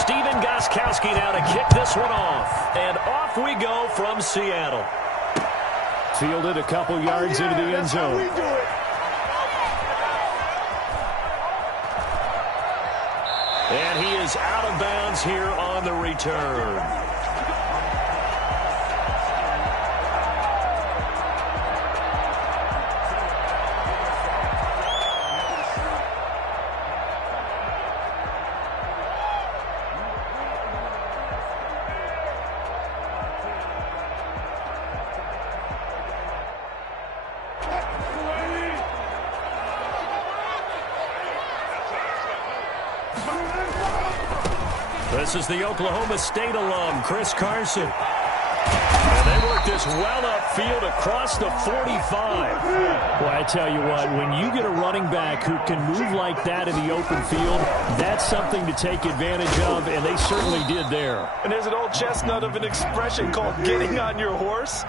Steven Gostkowski now to kick this one off. And off we go from Seattle. Fielded a couple yards into the end zone. And he is out of bounds here on the return. This is the Oklahoma State alum, Chris Carson. And they work this well upfield across the 45. Well, I tell you what, when you get a running back who can move like that in the open field, that's something to take advantage of, and they certainly did there. And there's an old chestnut of an expression called getting on your horse.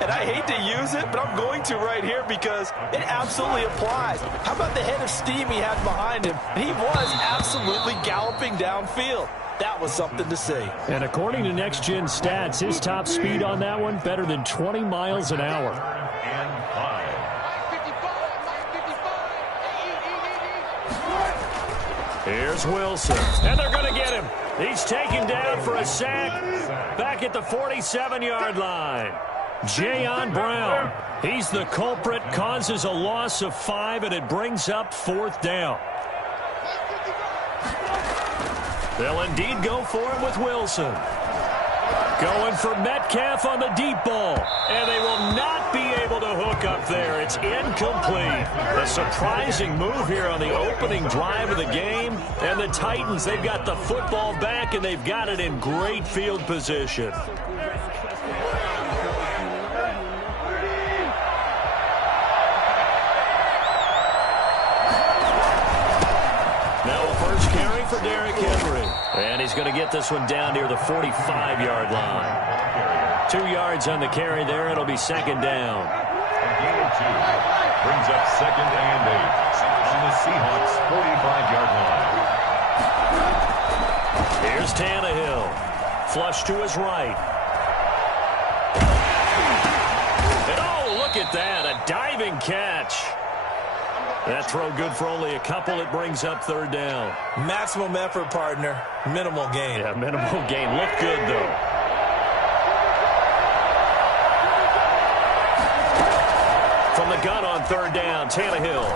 And I hate to use it, but I'm going to right here because it absolutely applies. How about the head of steam he had behind him? He was absolutely galloping downfield. That was something to see. And according to Next Gen Stats, his top speed on that one, better than 20 miles an hour. Here's Wilson, and they're going to get him. He's taken down for a sack back at the 47-yard line. Jayon Brown, he's the culprit, causes a loss of 5, and it brings up 4th down. They'll indeed go for him with Wilson. Going for Metcalf on the deep ball. And they will not be able to hook up there. It's incomplete. A surprising move here on the opening drive of the game. And the Titans, they've got the football back, and they've got it in great field position. For Derrick Henry. And he's going to get this one down near the 45-yard line. 2 yards on the carry there. It'll be 2nd down. Gain of 2. Brings up 2nd and 8 on the Seahawks 45-yard line. Here's Tannehill. Flush to his right. And oh, look at that. A diving catch. That throw good for only a couple. It brings up 3rd down. Maximum effort, partner. Minimal gain. Yeah, minimal gain. Look good, though. From the gun on 3rd down, Tannehill.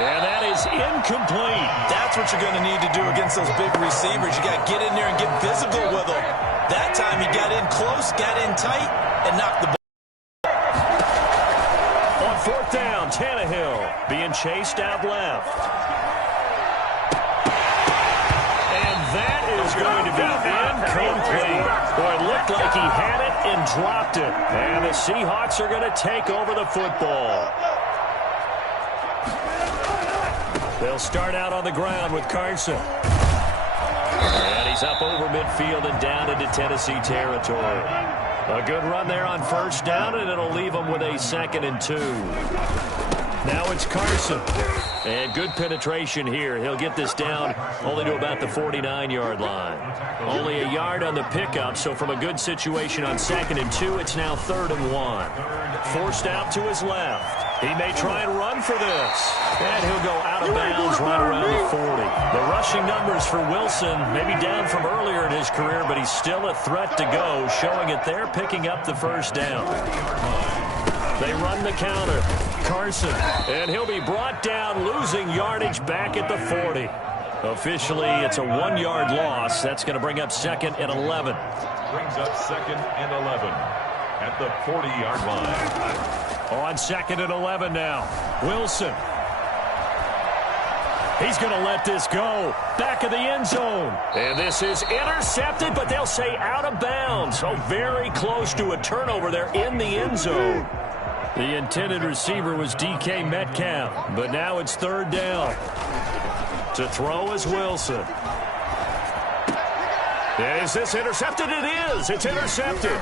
And that is incomplete. That's what you're going to need to do against those big receivers. You got to get in there and get physical with them. That time he got in close, got in tight, and knocked the ball. 4th down, Tannehill being chased out left. And that is going to be incomplete. Boy, it looked like he had it and dropped it. And the Seahawks are going to take over the football. They'll start out on the ground with Carson. And he's up over midfield and down into Tennessee territory. A good run there on 1st down, and it'll leave them with a 2nd and 2. Now it's Carson. And good penetration here. He'll get this down only to about the 49-yard line. Only a yard on the pickup, so from a good situation on 2nd and 2, it's now 3rd and 1. Forced out to his left. He may try and run for this. And he'll go out of bounds right around the 40. The rushing numbers for Wilson maybe down from earlier in his career, but he's still a threat to go, showing it there, picking up the 1st down. They run the counter. Carson, and he'll be brought down, losing yardage back at the 40. Officially, it's a 1-yard loss. That's going to bring up 2nd and 11. Brings up 2nd and 11 at the 40-yard line. On 2nd and 11 now. Wilson. He's going to let this go. Back of the end zone. And this is intercepted, but they'll say out of bounds. So very close to a turnover there in the end zone. The intended receiver was DK Metcalf, but now it's 3rd down. To throw is Wilson. Is this intercepted? It is. It's intercepted.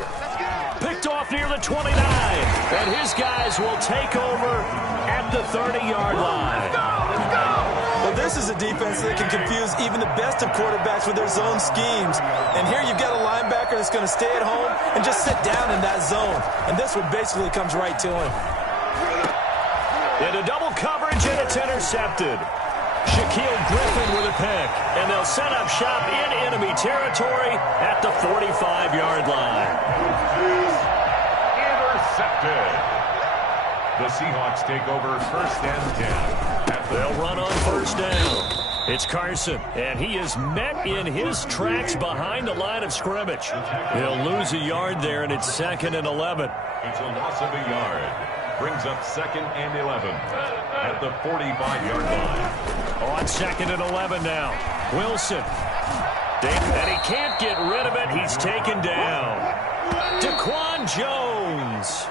Picked off near the 29. And his guys will take over at the 30-yard line. Well, this This is a defense that can confuse even the best of quarterbacks with their zone schemes. And here you've got a linebacker that's going to stay at home and just sit down in that zone. And this one basically comes right to him. Into double coverage, and it's intercepted. Shaquille Griffin with a pick, and they'll set up shop in enemy territory at the 45-yard line. Intercepted. The Seahawks take over first and 10. They'll run on first down. It's Carson, and he is met in his tracks behind the line of scrimmage. He'll lose a yard there, and it's 2nd and 11. It's a loss of a yard. Brings up 2nd and 11 at the 45-yard line. On 2nd and 11 now. Wilson. And he can't get rid of it. He's taken down. Daquan Jones.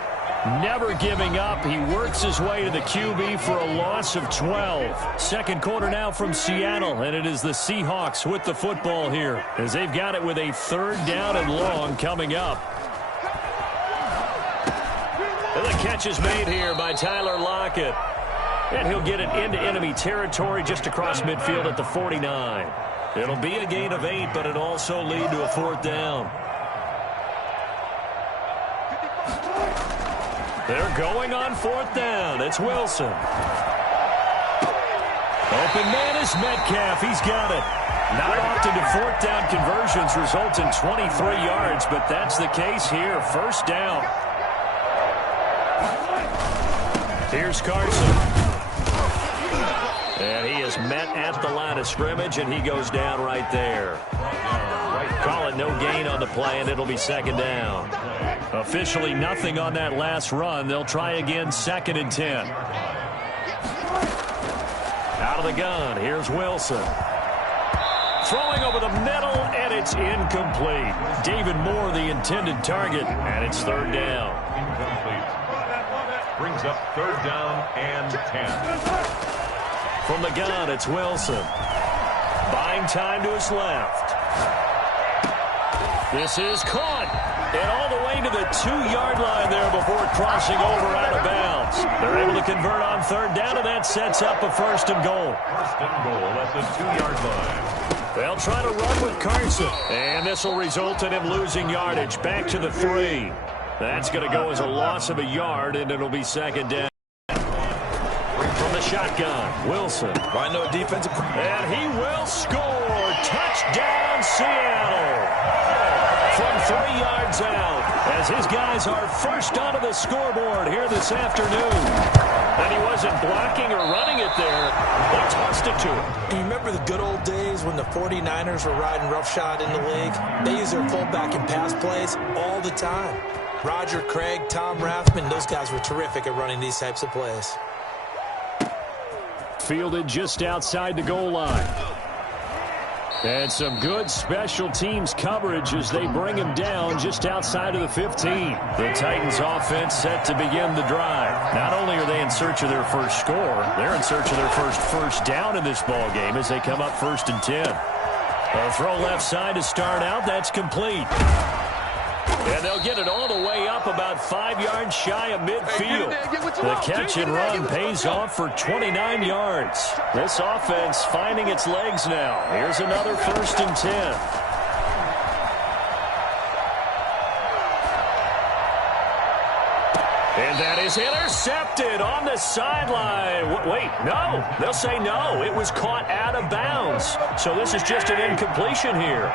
Never giving up. He works his way to the QB for a loss of 12. Second quarter now from Seattle, and it is the Seahawks with the football here as they've got it with a 3rd down and long coming up. And the catch is made here by Tyler Lockett. And he'll get it into enemy territory just across midfield at the 49. It'll be a gain of 8, but it'll also lead to a 4th down. They're going on 4th down. It's Wilson. Open man is Metcalf. He's got it. Not often do 4th down conversions result in 23 yards, but that's the case here. 1st down. Here's Carson. And he is met at the line of scrimmage, and he goes down right there. Call it no gain on the play, and it'll be 2nd down. Officially nothing on that last run. They'll try again 2nd and 10. Out of the gun, here's Wilson. Throwing over the middle, and it's incomplete. David Moore, the intended target, and it's 3rd down. Incomplete. Brings up 3rd down and 10. From the gun, it's Wilson. Buying time to his left. This is caught. And all the way to the 2-yard line there before crossing over out of bounds. They're able to convert on 3rd down, and that sets up a 1st and goal. 1st and goal at the 2-yard line. They'll try to run with Carson. And this will result in him losing yardage. Back to the 3. That's going to go as a loss of a yard, and it'll be 2nd down. From the shotgun, Wilson. Right, no defensive. And he will score. Touchdown, Seattle. From 3 yards out, as his guys are first onto the scoreboard here this afternoon. And he wasn't blocking or running it there. They tossed it to him. You remember the good old days when the 49ers were riding roughshod in the league? They use their fullback in pass plays all the time. Roger Craig, Tom Rathman, those guys were terrific at running these types of plays. Fielded just outside the goal line. And some good special teams coverage as they bring him down just outside of the 15. The Titans offense set to begin the drive. Not only are they in search of their first score, they're in search of their first down in this ball game as they come up 1st and 10. A throw left side to start out. That's complete. And they'll get it all the way up about 5 yards shy of midfield. The catch and run pays off for 29 yards. This offense finding its legs now. Here's another 1st and 10. And that is intercepted on the sideline. Wait, no. They'll say no. It was caught out of bounds. So this is just an incompletion here.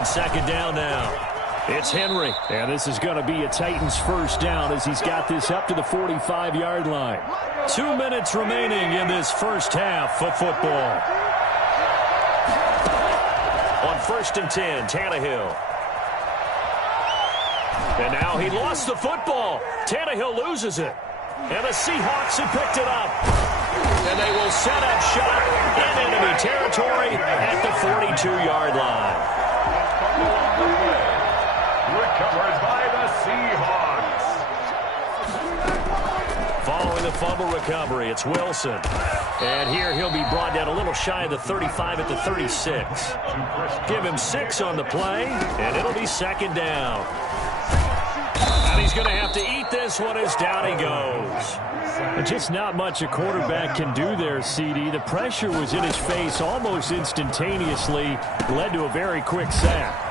On 2nd down now, it's Henry. And this is going to be a Titans 1st down as he's got this up to the 45-yard line. 2 minutes remaining in this first half of football. On 1st and 10, Tannehill. And now he lost the football. Tannehill loses it. And the Seahawks have picked it up. And they will set up shop in enemy territory at the 42-yard line. Recovered by the Seahawks. Following the fumble recovery, it's Wilson. And here he'll be brought down a little shy of the 35 at the 36. Give him 6 on the play, and it'll be 2nd down. And he's he's going to have to eat this one as down he goes. Just not much a quarterback can do there, CD. The pressure was in his face almost instantaneously. Led to a very quick sack.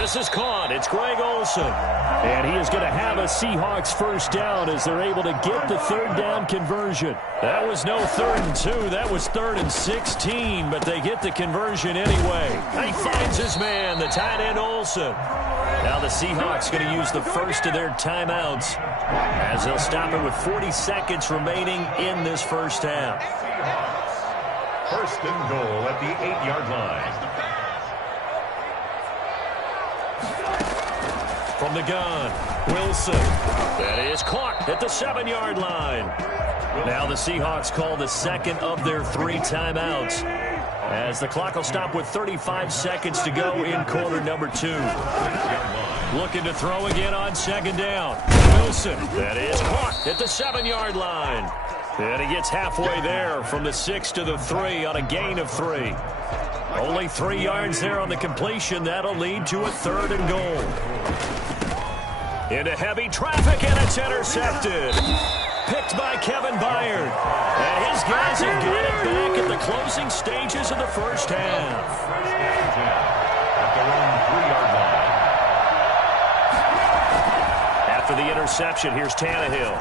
This is caught. It's Greg Olsen. And he is going to have a Seahawks first down as they're able to get the third down conversion. That was no 3rd and 2. That was 3rd and 16, but they get the conversion anyway. He finds his man, the tight end Olsen. Now the Seahawks going to use the first of their timeouts as they'll stop it with 40 seconds remaining in this first half. First and goal at the 8-yard line. From the gun, Wilson. That is caught at the 7-yard line. Now the Seahawks call the second of their 3 timeouts as the clock will stop with 35 seconds to go in quarter number 2. Looking to throw again on 2nd down. Wilson. That is caught at the 7-yard line. And he gets halfway there from the 6 to the 3 on a gain of 3. Only 3 yards there on the completion. That'll lead to a 3rd and goal. Into heavy traffic, and it's intercepted. Picked by Kevin Byard. And his guys have got it back at the closing stages of the first half. At their own 3-yard line. After the interception, here's Tannehill.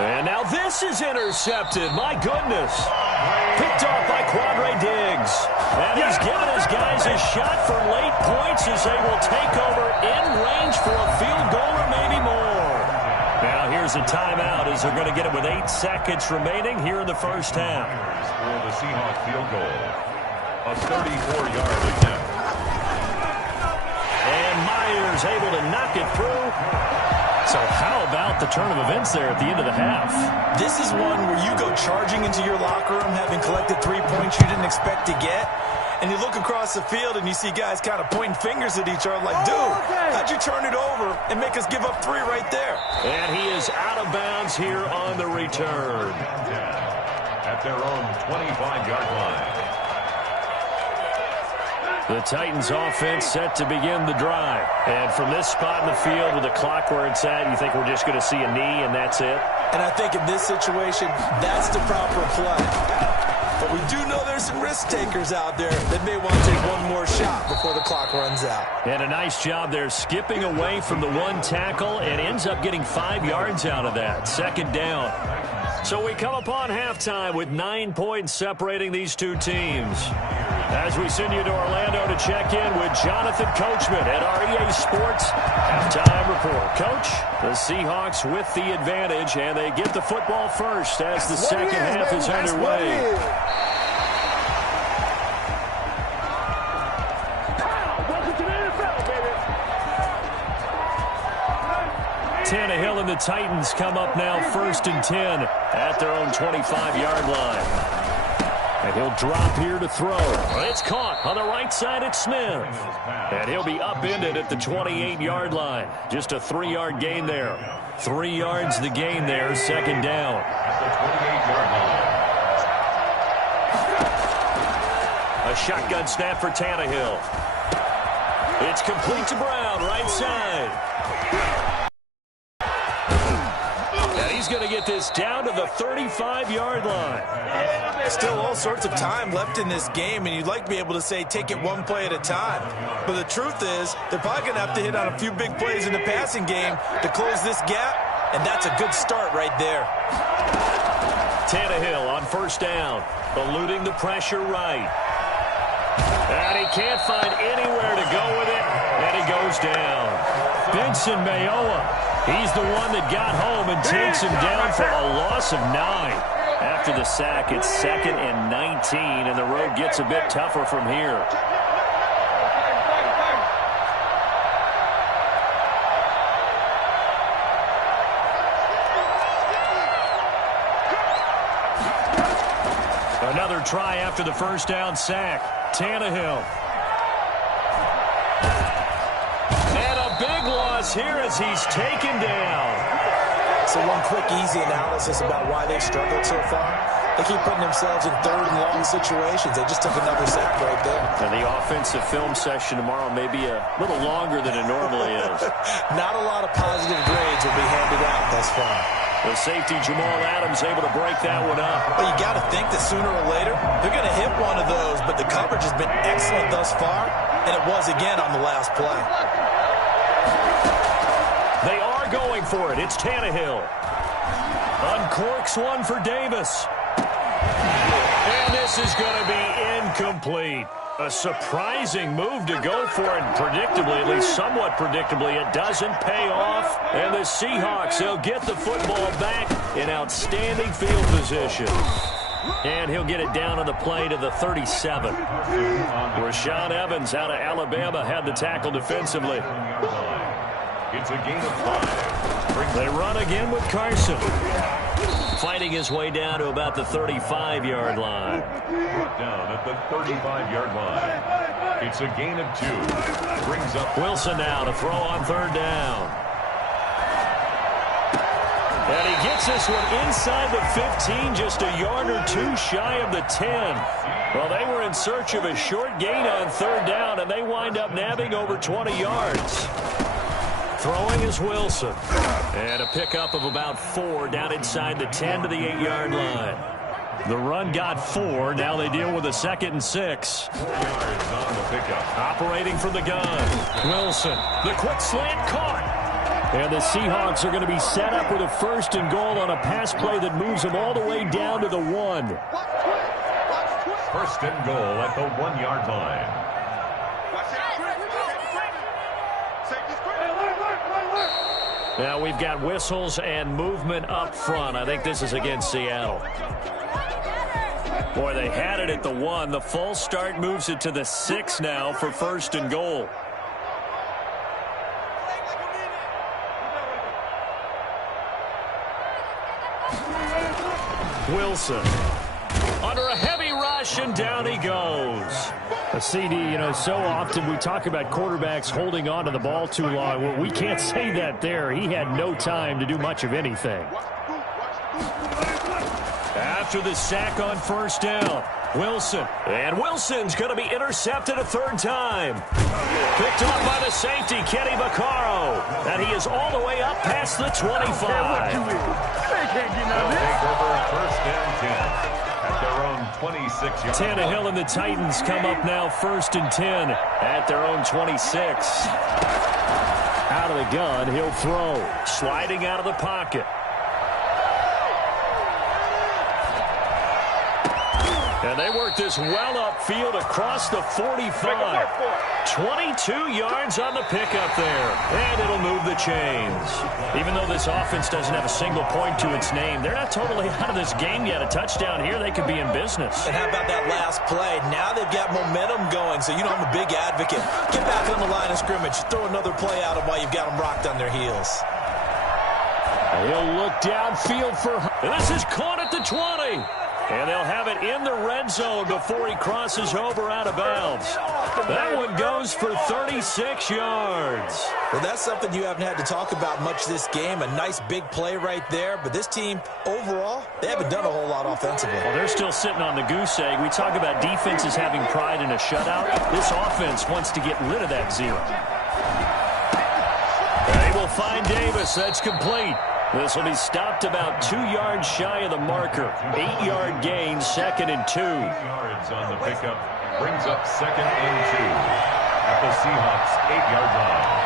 And now this is intercepted. My goodness. Picked off by Quandre Diggs. And he's given his guys a shot for late points as they will take over in range for a field goal or maybe more. Now here's a timeout as they're going to get it with 8 seconds remaining here in the first half. For the Seahawks field goal, a 34-yard attempt. And Myers able to knock it through. So how about the turn of events there at the end of the half? This is one where you go charging into your locker room having collected 3 points you didn't expect to get. And you look across the field and you see guys kind of pointing fingers at each other like, dude, how'd you turn it over and make us give up 3 right there? And he is out of bounds here on the return. At their own 25-yard line. The Titans offense set to begin the drive. And from this spot in the field with the clock where it's at, you think we're just going to see a knee and that's it? And I think in this situation, that's the proper play. But we do know there's some risk takers out there that may want to take one more shot before the clock runs out. And a nice job there skipping away from the 1 tackle and ends up getting 5 yards out of that. 2nd down. So we come upon halftime with 9 points separating these 2 teams. As we send you to Orlando to check in with Jonathan Coachman at REA Sports Halftime Report. Coach, the Seahawks with the advantage, and they get the football first as the second half is underway. Tannehill and the Titans come up now 1st and 10 at their own 25-yard line. And he'll drop here to throw. It's caught on the right side at Smith. And he'll be upended at the 28-yard line. Just a 3-yard gain there. 3 yards the gain there, 2nd down. At the 28-yard line. A shotgun snap for Tannehill. It's complete to Brown, right side. And he's going to get this down to the 35-yard line. Still all sorts of time left in this game, and you'd like to be able to say take it 1 play at a time. But the truth is, they're probably going to have to hit on a few big plays in the passing game to close this gap, and that's a good start right there. Tannehill on 1st down, eluding the pressure right. And he can't find anywhere to go with it, and he goes down. Benson Mayowa, he's the one that got home and takes him down for a loss of 9. After the sack, it's 2nd and 19, and the road gets a bit tougher from here. Another try after the 1st down sack. Tannehill. And a big loss here as he's taken down. So one quick, easy analysis about why they've struggled so far. They keep putting themselves in third and long situations. They just took another sack right there. And the offensive film session tomorrow may be a little longer than it normally is. Not a lot of positive grades will be handed out thus far. The safety, Jamal Adams, able to break that one up. Well, you got to think that sooner or later, they're going to hit one of those, but the coverage has been excellent thus far, and it was again on the last play. They are going for it. It's Tannehill. Uncorks one for Davis. And this is going to be incomplete. A surprising move to go for it. Predictably, at least somewhat predictably, it doesn't pay off. And the Seahawks, they'll get the football back in outstanding field position. And he'll get it down on the play to the 37. Rashaan Evans out of Alabama had the tackle defensively. It's a gain of 5. They run again with Carson. Fighting his way down to about the 35-yard line. Brought down at the 35-yard line. It's a gain of 2. Brings up Wilson now to throw on third down. And he gets this one inside the 15, just a yard or two shy of the 10. Well, they were in search of a short gain on third down, and they wind up nabbing over 20 yards. Throwing is Wilson. And a pickup of about 4 down inside the 10 to the 8-yard line. The run got 4. Now they deal with a 2nd and 6. yards on the pickup. Operating from the gun. Wilson. The quick slant caught. And the Seahawks are going to be set up with a 1st and goal on a pass play that moves them all the way down to the 1. 1st and goal at the 1-yard line. Now we've got whistles and movement up front. I think this is against Seattle. Boy, they had it at the 1. The false start moves it to the 6 now for 1st and goal. Wilson under a heavy rush, and down he goes. A CD, you know, so often we talk about quarterbacks holding on to the ball too long. Well, we can't say that there. He had no time to do much of anything. After the sack on 1st down, Wilson. And Wilson's going to be intercepted a 3rd time. Picked off by the safety, Kenny Vaccaro. And he is all the way up past the 25. They'll take over 1st and 10. At their own 26-yard line. Tannehill and the Titans come up now 1st and 10 at their own 26. Out of the gun, he'll throw. Sliding out of the pocket. And they work this well upfield across the 45. 22 yards on the pickup there. And it'll move the chains. Even though this offense doesn't have a single point to its name, they're not totally out of this game yet. A touchdown here, they could be in business. And how about that last play? Now they've got momentum going, so you know I'm a big advocate. Get back on the line of scrimmage. Throw another play out of while you've got them rocked on their heels. He'll look downfield for... And this is caught at the 20. And they'll have it in the red zone before he crosses over out of bounds. That one goes for 36 yards. Well, that's something you haven't had to talk about much this game. A nice big play right there. But this team, overall, they haven't done a whole lot offensively. Well, they're still sitting on the goose egg. We talk about defenses having pride in a shutout. This offense wants to get rid of that 0. They will find Davis. That's complete. This will be stopped about 2 yards shy of the marker. 8-yard gain, 2nd and 2. 2 yards on the pickup. Brings up 2nd and 2 at the Seahawks 8-yard line.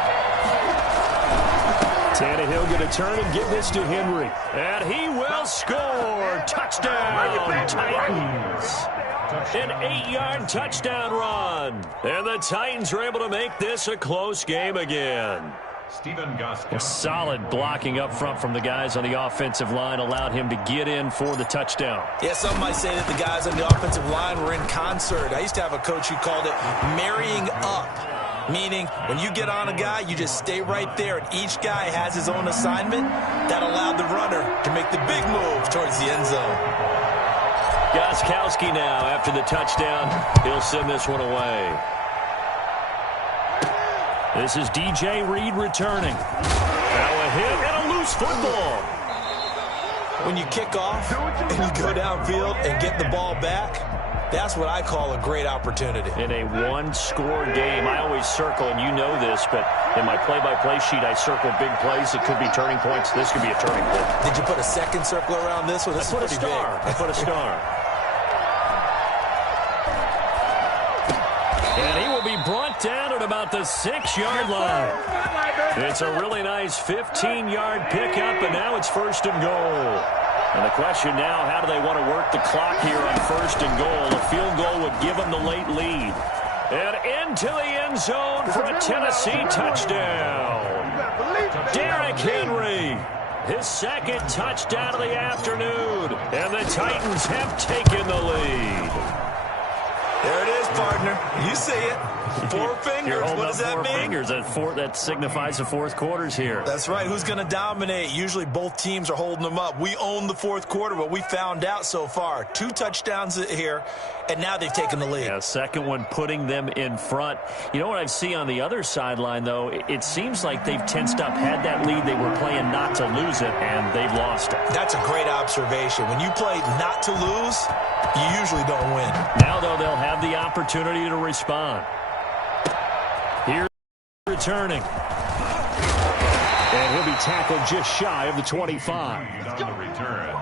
Tannehill going to turn and give this to Henry. And he will score. Touchdown, Titans. An 8-yard touchdown run. And the Titans are able to make this a close game again. A solid blocking up front from the guys on the offensive line allowed him to get in for the touchdown. Yeah, some might say that the guys on the offensive line were in concert. I used to have a coach who called it marrying up, meaning when you get on a guy, you just stay right there, and each guy has his own assignment. That allowed the runner to make the big move towards the end zone. Gostkowski now, after the touchdown, he'll send this one away. This is DJ Reed returning. Now a hit and a loose football. When you kick off and you go downfield and get the ball back, that's what I call a great opportunity. In a one-score game, I always circle, and you know this, but in my play-by-play sheet, I circle big plays. It could be turning points. This could be a turning point. Did you put a second circle around this one? This I put a star. I put a star. And he will be brought down at about the 6-yard line. It's a really nice 15-yard pickup, and now it's 1st and goal. And the question now, how do they want to work the clock here on 1st and goal? A field goal would give them the late lead. And into the end zone for a Tennessee touchdown. Derrick Henry, his 2nd touchdown of the afternoon. And the Titans have taken the lead. There it is, partner. You see it. 4 fingers. What does that mean? 4 fingers. That signifies the 4th quarter's here. That's right. Who's going to dominate? Usually both teams are holding them up. We own the 4th quarter, but we found out so far. 2 touchdowns here, and now they've taken the lead. Yeah, 2nd one putting them in front. You know what I see on the other sideline, though? It seems like they've tensed up, had that lead. They were playing not to lose it, and they've lost it. That's a great observation. When you play not to lose, you usually don't win. Now, though, they'll have the opportunity to respond. Here returning. And he'll be tackled just shy of the 25. On the return,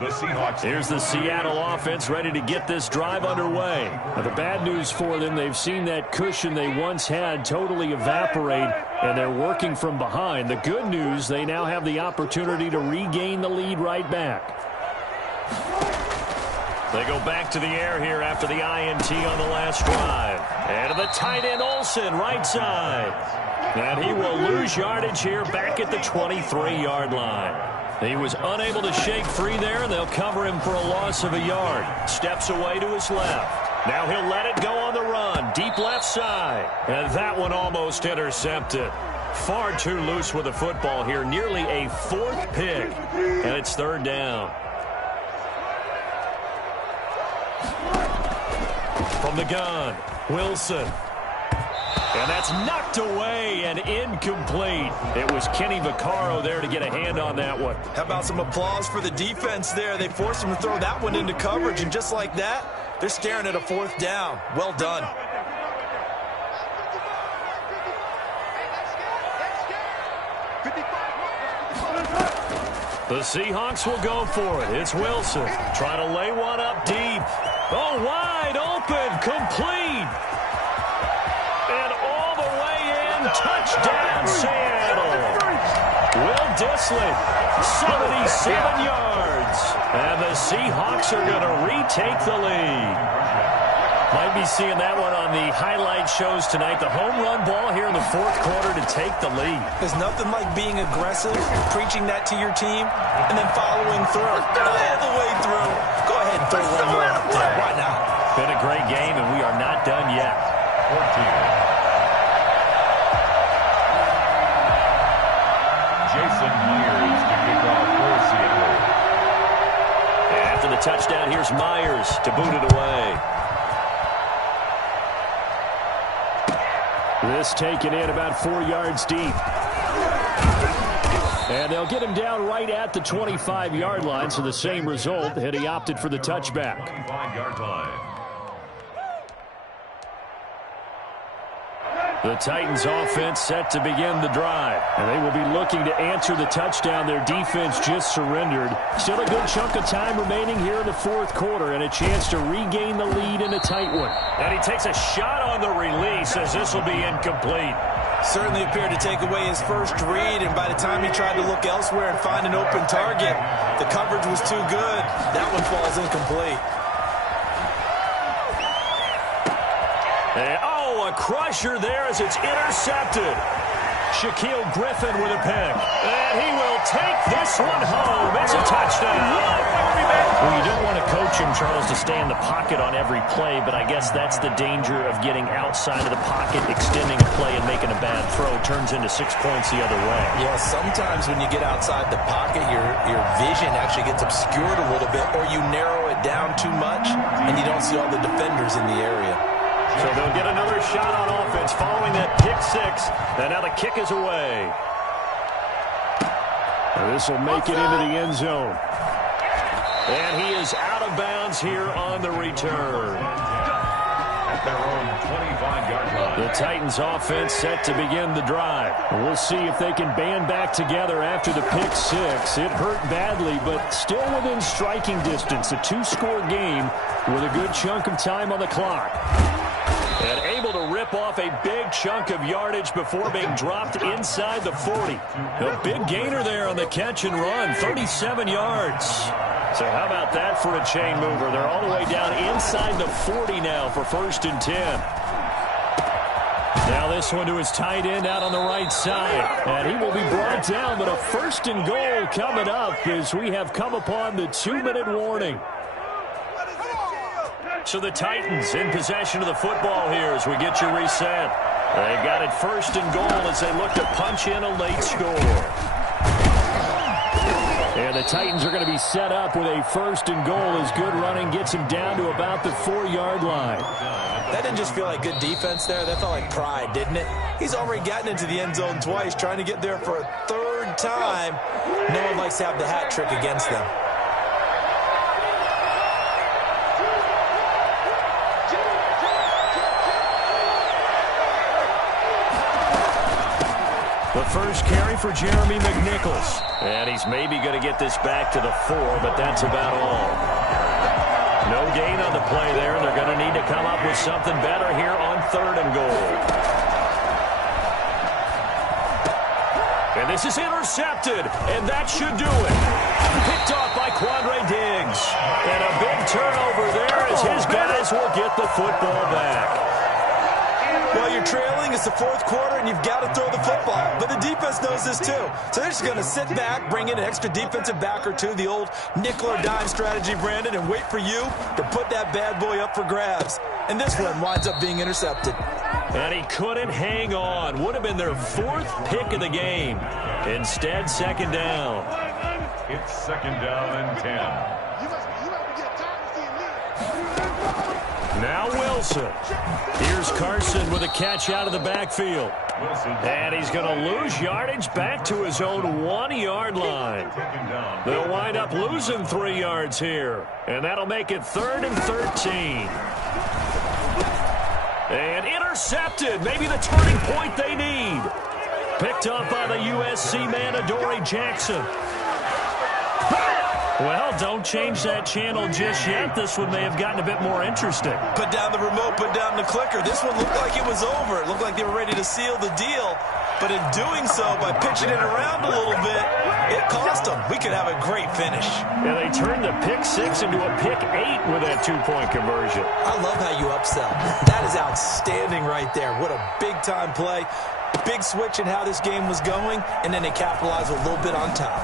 the Seahawks. Here's the Seattle offense ready to get this drive underway. Now, the bad news for them, they've seen that cushion they once had totally evaporate, and they're working from behind. The good news, they now have the opportunity to regain the lead right back. They go back to the air here after the INT on the last drive. And to the tight end, Olsen, right side. And he will lose yardage here back at the 23-yard line. He was unable to shake free there, and they'll cover him for a loss of a yard. Steps away to his left. Now he'll let it go on the run. Deep left side. And that one almost intercepted. Far too loose with the football here. Nearly a 4th pick. And it's 3rd down. From the gun, Wilson. And that's knocked away and incomplete. It was Kenny Vaccaro there to get a hand on that one. How about some applause for the defense there? They forced him to throw that one into coverage, and just like that, they're staring at a 4th down. Well done. The Seahawks will go for it. It's Wilson trying to lay one up deep. Oh, wide open, complete. And all the way in, touchdown Seattle. Will Dissly, 77 yards. And the Seahawks are going to retake the lead. Might be seeing that one on the highlight shows tonight. The home run ball here in the 4th quarter to take the lead. There's nothing like being aggressive, preaching that to your team, and then following through. All the way through. Go ahead and throw one more up there. Why not? Been a great game, and we are not done yet. 14. Jason Myers to kick off for Seattle. After the touchdown, here's Myers to boot it away. This taken in about 4 yards deep. And they'll get him down right at the 25-yard line, so the same result, and he opted for the touchback. 25-yard line. The Titans offense set to begin the drive. And they will be looking to answer the touchdown their defense just surrendered. Still a good chunk of time remaining here in the 4th quarter and a chance to regain the lead in a tight one. And he takes a shot on the release as this will be incomplete. Certainly appeared to take away his first read, and by the time he tried to look elsewhere and find an open target, the coverage was too good. That one falls incomplete. A crusher there as it's intercepted. Shaquille Griffin with a pick. And he will take this one home. It's a touchdown. Well, you don't want to coach him, Charles, to stay in the pocket on every play, but I guess that's the danger of getting outside of the pocket, extending a play and making a bad throw. Turns into 6 points the other way. Yeah, sometimes when you get outside the pocket, your vision actually gets obscured a little bit, or you narrow it down too much, and you don't see all the defenders in the area. So they'll get another shot on offense following that pick 6. And now the kick is away. This will make it into the end zone. And he is out of bounds here on the return. At their own 25-yard line. The Titans offense set to begin the drive. We'll see if they can band back together after the pick six. It hurt badly, but still within striking distance. A 2-score game with a good chunk of time on the clock. And able to rip off a big chunk of yardage before being dropped inside the 40. A big gainer there on the catch and run, 37 yards. So how about that for a chain mover? They're all the way down inside the 40 now for 1st and 10. Now this one to his tight end out on the right side. And he will be brought down, but a 1st and goal coming up as we have come upon the 2-minute warning. So the Titans in possession of the football here as we get you reset. They've got it 1st and goal as they look to punch in a late score. And the Titans are going to be set up with a 1st and goal as good running gets him down to about the 4-yard line. That didn't just feel like good defense there. That felt like pride, didn't it? He's already gotten into the end zone twice, trying to get there for a 3rd time. No one likes to have the hat trick against them. The first carry for Jeremy McNichols. And he's maybe going to get this back to the 4, but that's about all. No gain on the play there, and they're going to need to come up with something better here on 3rd and goal. And this is intercepted, and that should do it. Picked off by Quandre Diggs. And a big turnover there as his guys will get the football back. Well, you're trailing. It's the 4th quarter, and you've got to throw the football. But the defense knows this, too. So they're just going to sit back, bring in an extra defensive back or two, the old nickel or dime strategy, Brandon, and wait for you to put that bad boy up for grabs. And this one winds up being intercepted. And he couldn't hang on. Would have been their 4th pick of the game. Instead, 2nd down. It's 2nd down and 10. Now Wilson. Here's Carson with a catch out of the backfield. And he's going to lose yardage back to his own 1-yard line. They'll wind up losing 3 yards here. And that'll make it 3rd and 13. And intercepted. Maybe the turning point they need. Picked up by the USC man, Adoree Jackson. Well, don't change that channel just yet. This one may have gotten a bit more interesting. Put down the remote, put down the clicker. This one looked like it was over. It looked like they were ready to seal the deal. But in doing so, by pitching it around a little bit, it cost them. We could have a great finish. Yeah, they turned the pick 6 into a pick 8 with that 2-point conversion. I love how you upsell. That is outstanding right there. What a big-time play. Big switch in how this game was going, and then they capitalized a little bit on top.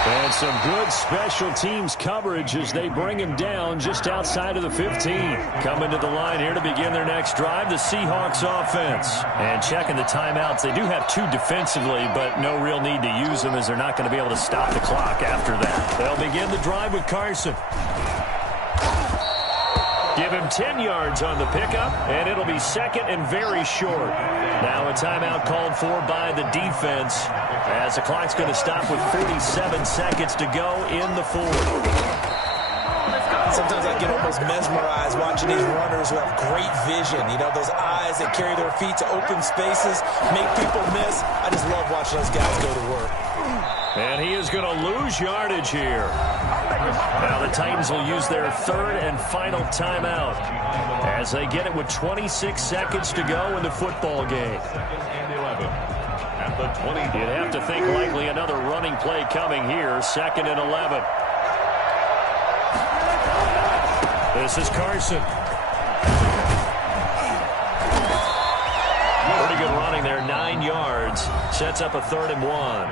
And some good special teams coverage as they bring him down just outside of the 15. Coming to the line here to begin their next drive, the Seahawks offense. And checking the timeouts, they do have 2 defensively, but no real need to use them as they're not going to be able to stop the clock after that. They'll begin the drive with Carson. Give him 10 yards on the pickup, and it'll be 2nd and very short. Now a timeout called for by the defense as the clock's going to stop with 47 seconds to go in the 4th. Sometimes I get almost mesmerized watching these runners who have great vision. You know, those eyes that carry their feet to open spaces, make people miss. I just love watching those guys go to work. And he is going to lose yardage here. Now the Titans will use their 3rd and final timeout as they get it with 26 seconds to go in the football game. 2nd and 11. At the 20. You'd have to think likely another running play coming here. 2nd and 11. This is Carson. Pretty good running there, 9 yards. Sets up a 3rd and 1.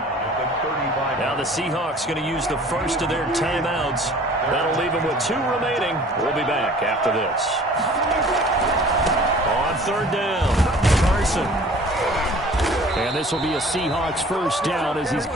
Now the Seahawks going to use the first of their timeouts. That'll leave them with 2 remaining. We'll be back after this. On 3rd down, Carson. And this will be a Seahawks 1st down as he's...